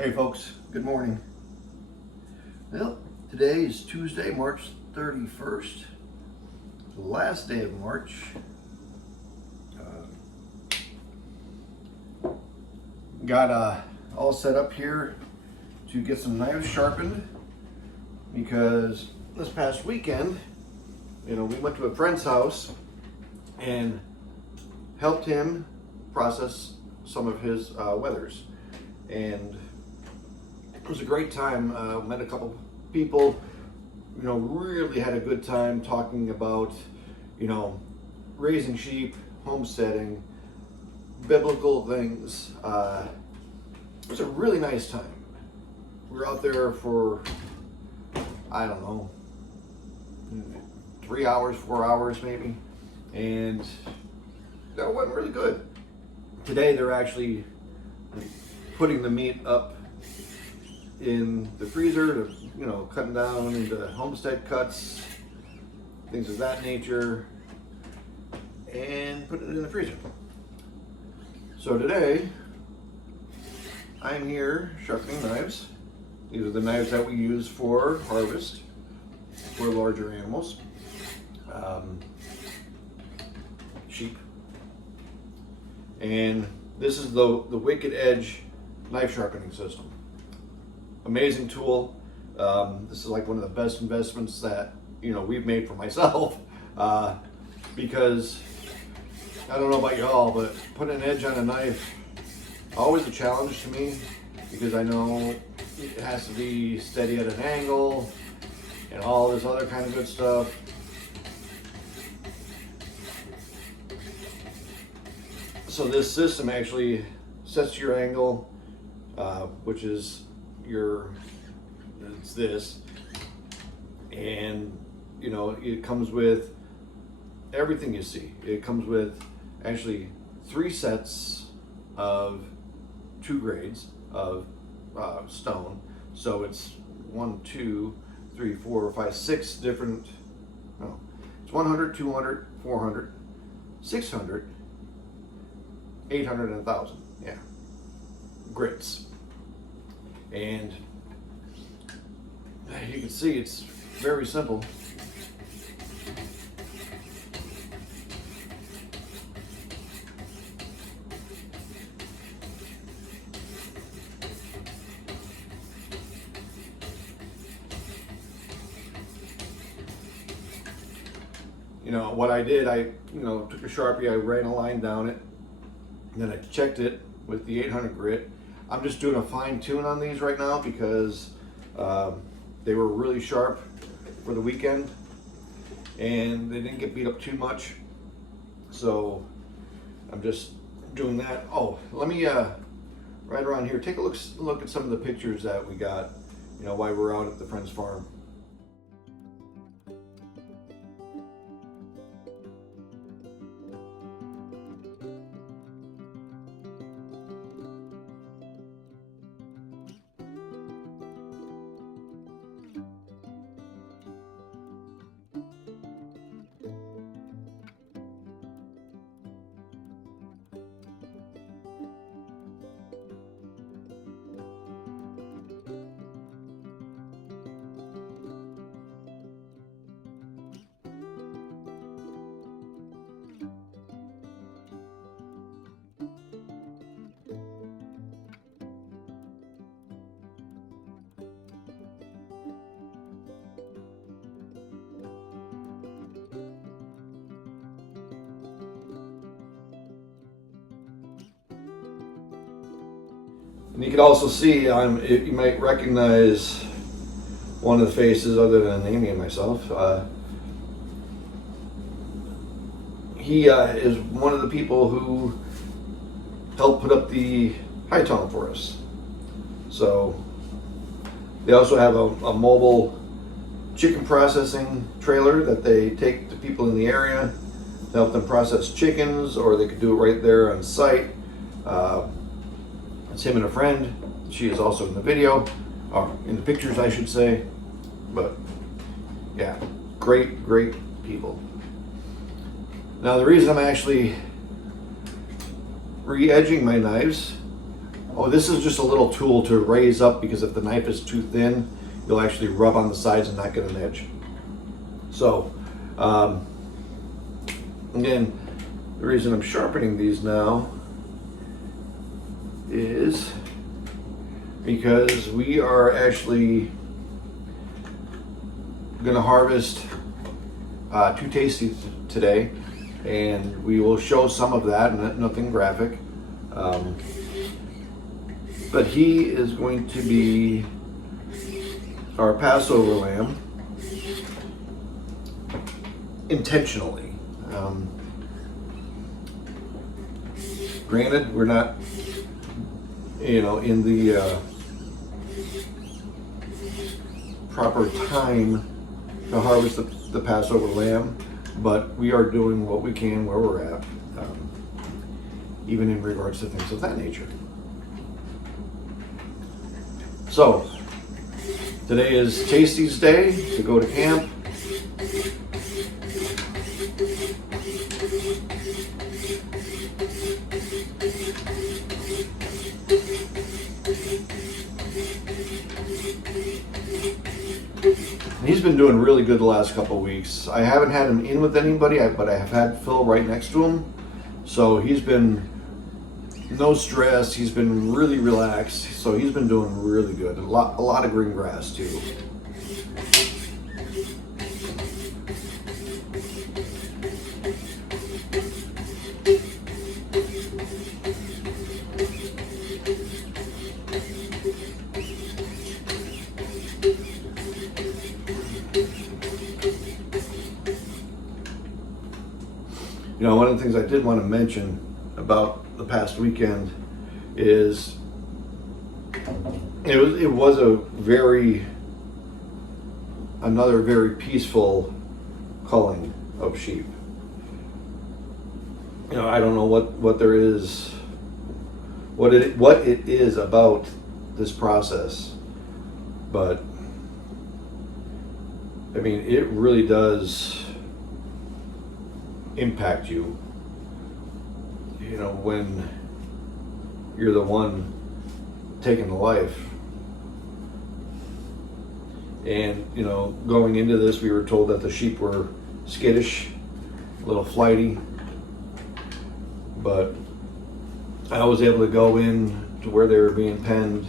Hey folks, good morning. Well, today is Tuesday, March 31st, the last day of March. Got all set up here to get some knives sharpened because this past weekend, we went to a friend's house and helped him process some of his Wethers. And it was a great time. Met a couple people, really had a good time talking about, raising sheep, homesteading, biblical things. It was a really nice time. We were out there for, 3 hours, 4 hours maybe, and that went really good. Today they're actually putting the meat up in the freezer to, cutting down into Homestead cuts, things of that nature, and putting it in the freezer. So today, I'm here sharpening knives. These are the knives that we use for harvest, for larger animals, sheep. And this is the Wicked Edge knife sharpening system. Amazing tool. This is like one of the best investments that we've made for myself, because I don't know about y'all, but putting an edge on a knife always a challenge to me, because I know it has to be steady at an angle and all this other kind of good stuff. So this system actually sets your angle, which is it's this, and it comes with everything you see. It comes with actually 3 sets of 2 grades of stone. So it's 1, 2, 3, 4, 5, 6 different. It's 100, 200, 400, 600, 800, and 1,000. Yeah, grits. And you can see it's very simple. What I did, I took a Sharpie, I ran a line down it, and then I checked it with the 800 grit. I'm just doing a fine tune on these right now because they were really sharp for the weekend and they didn't get beat up too much. So I'm just doing that. Oh, let me right around here take a look at some of the pictures that we got, while we're out at the friend's farm. And you can also see, you might recognize one of the faces other than Amy and myself. He is one of the people who helped put up the high tunnel for us. So they also have a mobile chicken processing trailer that they take to people in the area to help them process chickens, or they could do it right there on site. It's him and a friend. She is also in the video, or in the pictures I should say. But yeah, great people. Now the reason I'm actually re-edging my knives Oh, this is just a little tool to raise up, because if the knife is too thin, you'll actually rub on the sides and not get an edge. So, again, the reason I'm sharpening these now is because we are actually going to harvest 2Tasty today, and we will show some of that, nothing graphic. But he is going to be our Passover Lamb intentionally. Granted, we're not, in the proper time to harvest the Passover Lamb, but we are doing what we can where we're at, even in regards to things of that nature. So, today is Tasty's day to go to camp. He's been doing really good the last couple of weeks. I haven't had him in with anybody, but I have had Phil right next to him. So he's been no stress. He's been really relaxed. So he's been doing really good. A lot of green grass too. One of the things I did want to mention about the past weekend is it was another very peaceful culling of sheep. I don't know what there is, what it is about this process, but I mean, it really does impact you, when you're the one taking the life. And going into this, we were told that the sheep were skittish, a little flighty, but I was able to go in to where they were being penned,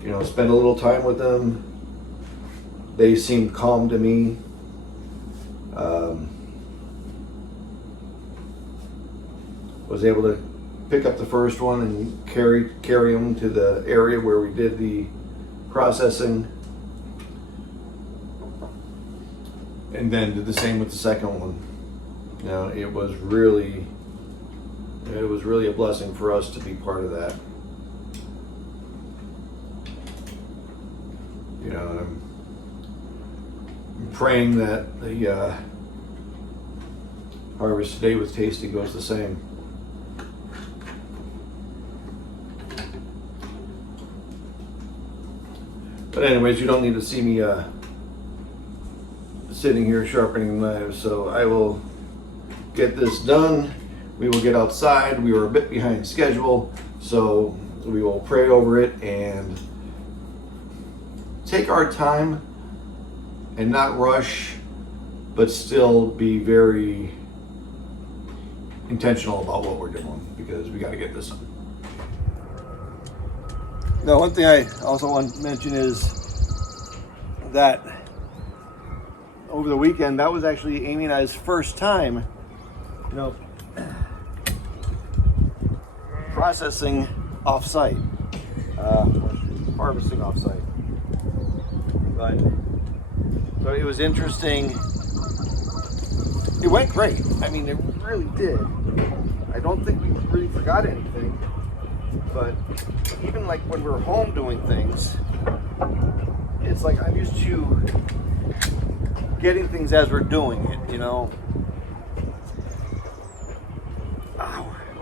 spend a little time with them. They seemed calm to me. Was able to pick up the first one and carry them to the area where we did the processing, and then did the same with the second one. It was really a blessing for us to be part of that. I'm praying that the harvest today with Tasty goes the same. But anyways, you don't need to see me sitting here sharpening knives, so I will get this done. We will get outside. We were a bit behind schedule, so we will pray over it and take our time and not rush, but still be very intentional about what we're doing, because we got to get this done. Now, one thing I also want to mention is that over the weekend, that was actually Amy and I's first time, processing offsite, harvesting offsite. But so it was interesting. It went great. I mean, it really did. I don't think we really forgot anything. But even like when we're home doing things, it's like I'm used to getting things as we're doing it,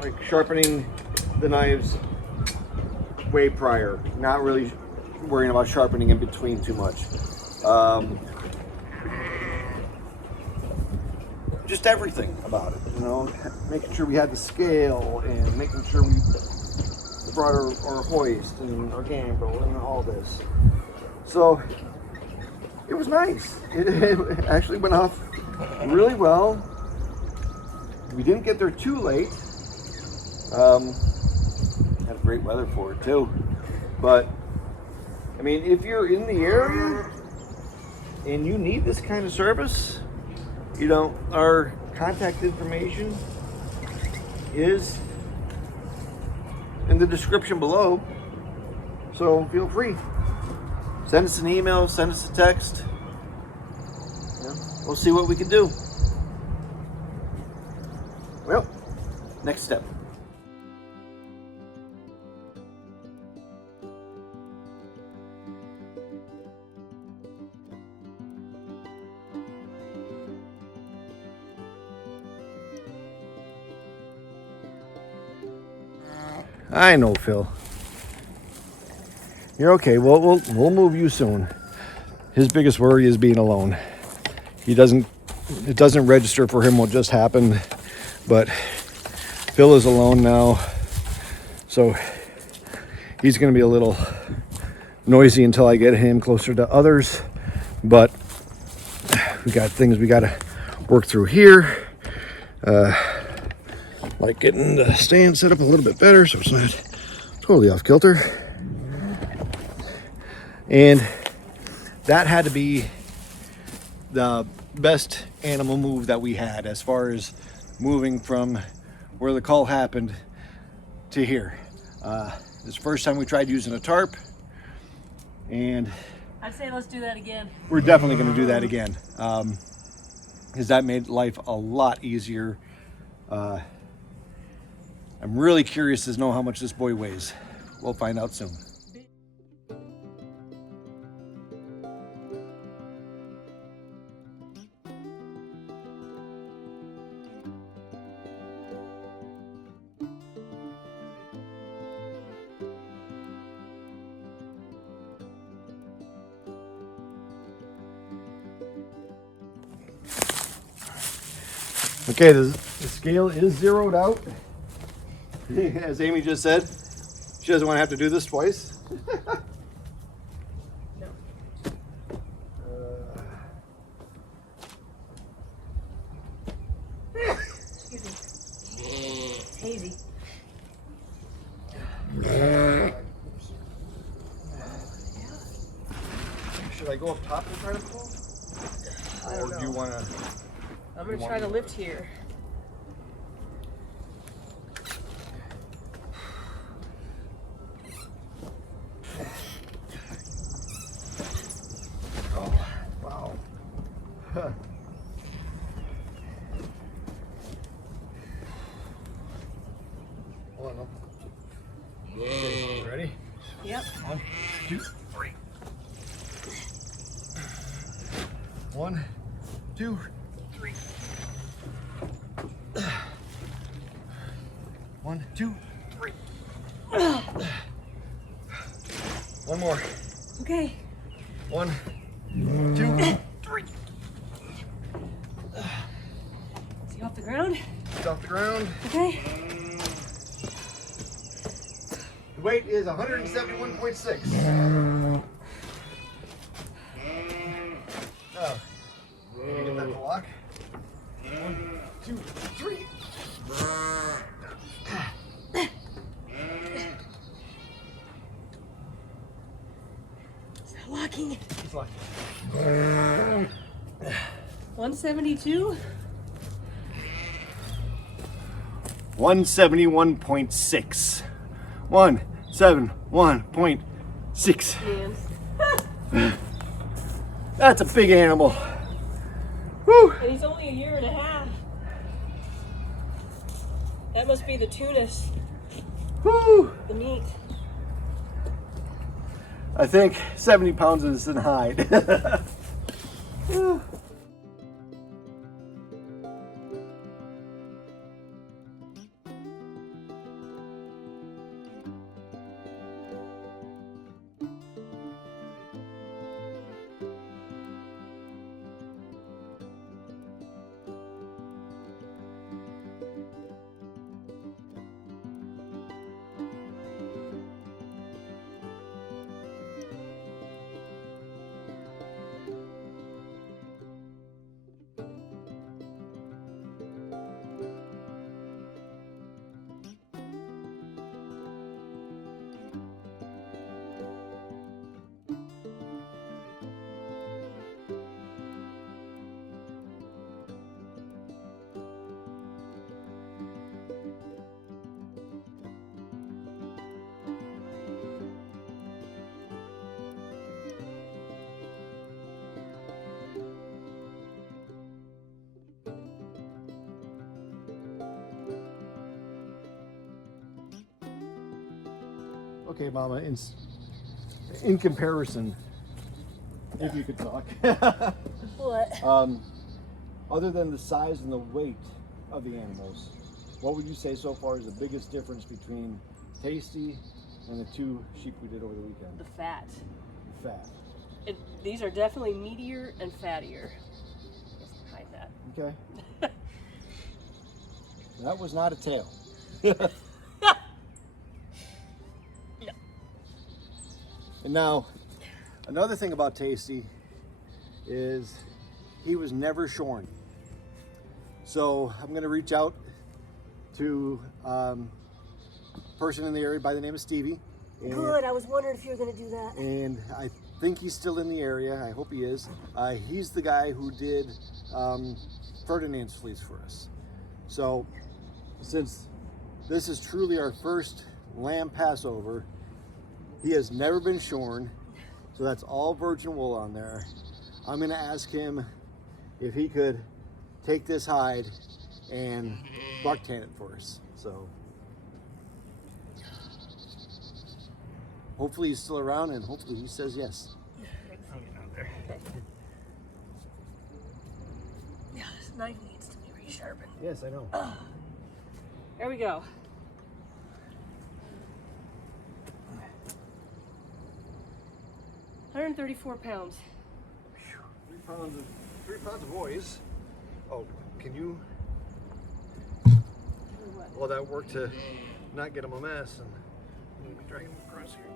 like sharpening the knives way prior, not really worrying about sharpening in between too much. Just everything about it, making sure we had the scale and making sure we brought our hoist and our gambrel and all this. So it was nice. It actually went off really well. We didn't get there too late. Had great weather for it too. But I mean, if you're in the area and you need this kind of service, you know, our contact information is in the description below. So feel free. Send us an email, send us a text. Yeah, we'll see what we can do. Well, next step. I know, Phil. You're okay. We'll move you soon. His biggest worry is being alone. It doesn't register for him what just happened, but Phil is alone now, so he's going to be a little noisy until I get him closer to others. But we got things we got to work through here. Like getting the stand set up a little bit better so it's not totally off kilter. And that had to be the best animal move that we had as far as moving from where the call happened to here. This is the first time we tried using a tarp, and I'd say let's do that again. We're definitely going to do that again, because that made life a lot easier. I'm really curious to know how much this boy weighs. We'll find out soon. Okay, the scale is zeroed out. As Amy just said, she doesn't want to have to do this twice. No. Excuse me. It's hazy. Should I go up top and try to pull? I don't know. Or do you want to? I'm going to try to lift here. Oh, wow. Hold on. Okay, ready? Yep. 1, 2, 3. 1, 2, 3. 1, 2, 3. One more. Okay. 1, 2, 3. Is he off the ground? It's off the ground. Okay. The weight is 171.6. Oh. Can you get that to lock? 1, 2, 3. Is that locking? It's locked. 172? 171.6. 171.6. Man. That's a big animal. Woo. And he's only a year and a half. That must be the tunis, Woo. the meat. I think 70 pounds is in hide. Woo. Okay, Mama, in comparison, if you could talk. What? Other than the size and the weight of the animals, what would you say so far is the biggest difference between Tasty and the 2 sheep we did over the weekend? The fat. Fat. These are definitely meatier and fattier. Just hide that. Okay. That was not a tail. No. And now, another thing about Tasty is he was never shorn. So I'm going to reach out to a person in the area by the name of Stevie. Good. I was wondering if you were going to do that. And I think he's still in the area. I hope he is. He's the guy who did Ferdinand's fleece for us. So since this is truly our first lamb Passover, he has never been shorn. So that's all virgin wool on there. I'm going to ask him if he could take this hide and buck tan it for us. So hopefully he's still around, and hopefully he says yes. I'll get out there. Okay. Yeah, this knife needs to be resharpened. Yes, I know. There we go. £134. 3 pounds of oils. Oh, can you? What? Well, that worked to not get him a mess, and let me drag him across here.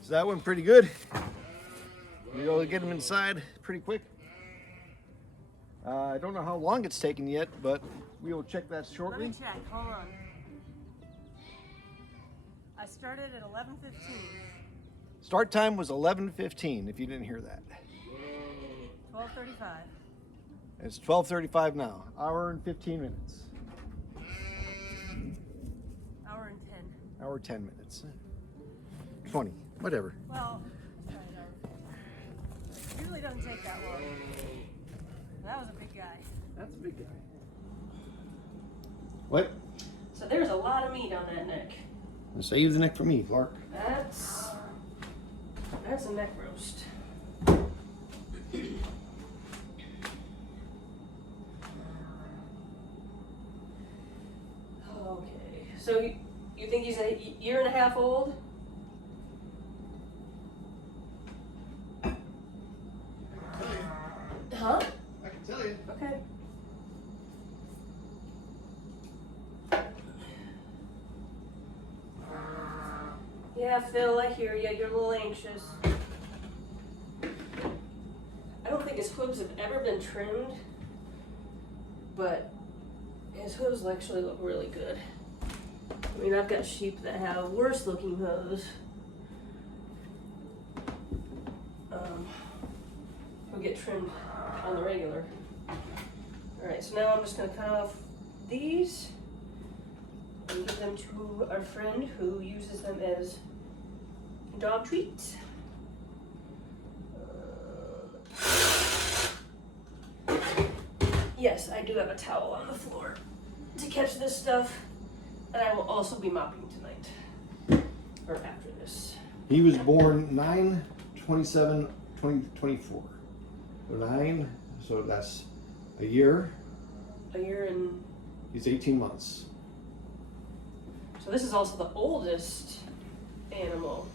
So that went pretty good. We were able to get him inside pretty quick. I don't know how long it's taken yet, but we will check that Let shortly. me check. Hold on. I started at 11:15. Start time was 11:15, if you didn't hear that. 12:35. It's 12:35 now. Hour and 15 minutes. Hour and 10. Hour 10 minutes. 20, whatever. Well, it usually doesn't take that long. That was a big guy. That's a big guy. What? So there's a lot of meat on that neck. Save the neck for me, Clark. That's a neck roast. Okay, so you think he's a year and a half old? Huh? I can tell you. Okay. Yeah, Phil, I hear you. You're a little anxious. I don't think his hooves have ever been trimmed, but his hooves actually look really good. I mean, I've got sheep that have worse looking hooves. Who get trimmed on the regular. Alright, so now I'm just going to cut off these and give them to our friend who uses them as dog treats. Yes, I do have a towel on the floor to catch this stuff, and I will also be mopping tonight, or after this. He was born 9/27/2024. So 9, so that's a year. A year and... He's 18 months. So this is also the oldest animal.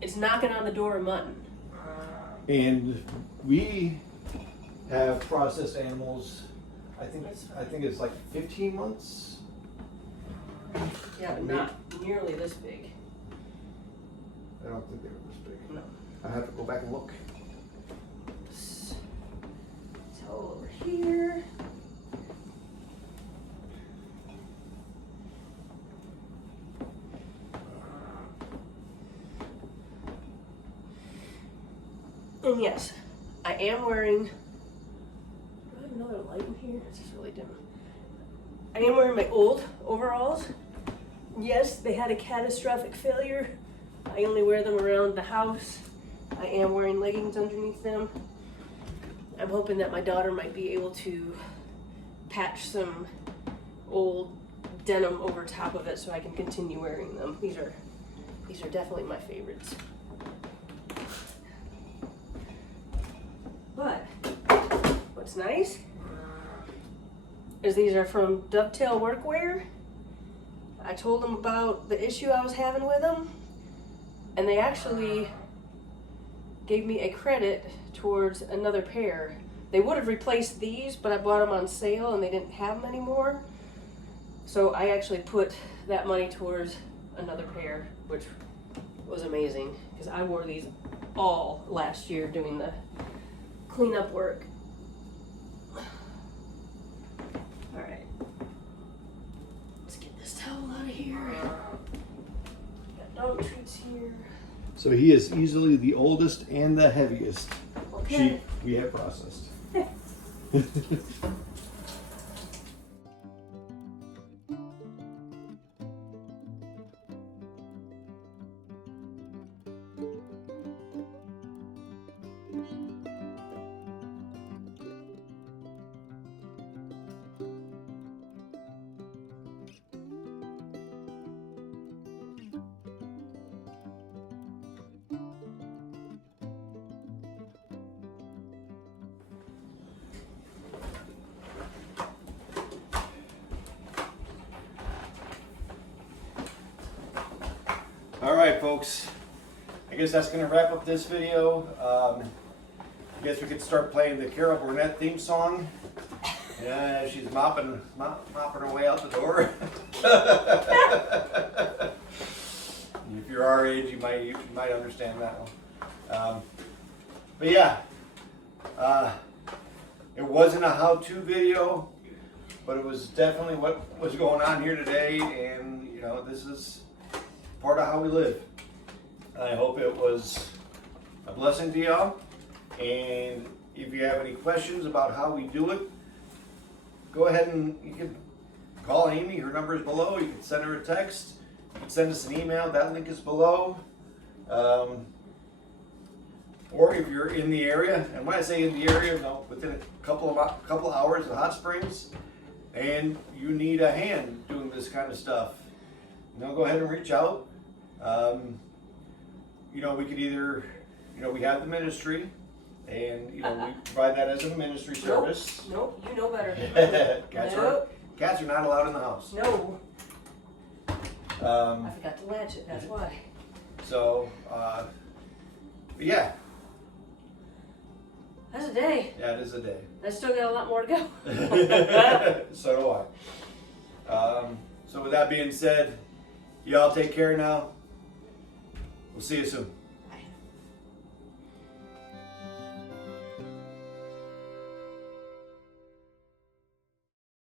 It's knocking on the door of mutton. And we have processed animals, I think it's like 15 months. Yeah, but not nearly this big. I don't think they were this big. No. I have to go back and look. Towel over here. And yes, I am wearing... Do I have another light in here? It's just really dim. I am wearing my old overalls. Yes, they had a catastrophic failure. I only wear them around the house. I am wearing leggings underneath them. I'm hoping that my daughter might be able to patch some old denim over top of it so I can continue wearing them. These are definitely my favorites. But what's nice is these are from Dovetail Workwear. I told them about the issue I was having with them, and they actually gave me a credit towards another pair. They would have replaced these, but I bought them on sale and they didn't have them anymore. So I actually put that money towards another pair, which was amazing because I wore these all last year doing the cleanup work. All right, let's get this towel out of here. Got dog treats here. So he is easily the oldest and the heaviest sheep we have processed. All right, folks. I guess that's going to wrap up this video. I guess we could start playing the Carol Burnett theme song. Yeah, she's mopping her way out the door. If you're our age, you might understand that one. But yeah, it wasn't a how-to video, but it was definitely what was going on here today, and you know, this is part of how we live. I hope it was a blessing to y'all. And if you have any questions about how we do it, go ahead and you can call Amy. Her number is below. You can send her a text. You can send us an email. That link is below. Or if you're in the area, and when I say in the area, you know, within a couple hours of hot springs, and you need a hand doing this kind of stuff, you know, go ahead and reach out. You know, we could either, you know, we have the ministry, and you know, we provide that as a ministry service. Nope, you know better. Cats are not allowed in the house. No. I forgot to latch it, that's why. So, but yeah. That's a day. Yeah, it is a day. I still got a lot more to go. So do I. So with that being said, y'all take care now. We'll see you soon.